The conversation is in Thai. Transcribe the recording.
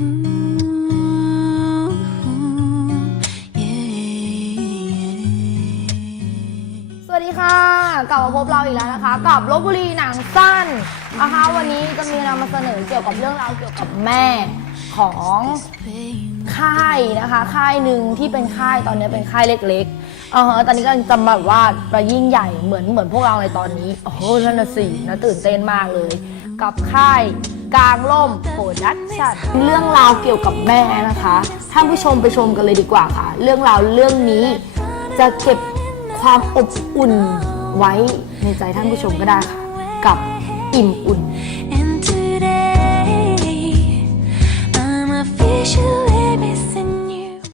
สวัสดีค่ะ กลับมาพบเราอีกแล้วนะคะ กับลบบุรีหนังสั้นนะคะวันนี้จะมีเรามาเสนอเกี่ยวกับเรื่องราวเกี่ยวกับแม่ของค่ายนะคะ ค่ายหนึ่งที่เป็นค่ายตอนนี้เป็นค่ายเล็กๆเออตอนนี้ก็จำแบบว่าประยิ่งใหญ่เหมือนเหมือนพวกเราในตอนนี้โอ้โหนั่นน่ะสินะตื่นเต้นมากเลย กับค่าย กลางล่มโปรดักชันเรื่องราวเกี่ยวกับแม่นะคะท่านผู้ชมไปชมกันเลยดีกว่าค่ะ เรื่องราวเรื่องนี้จะเก็บความอบอุ่นไว้ในใจท่านผู้ชมก็ได้ค่ะ กับอิ่มอุ่น And today I'm officially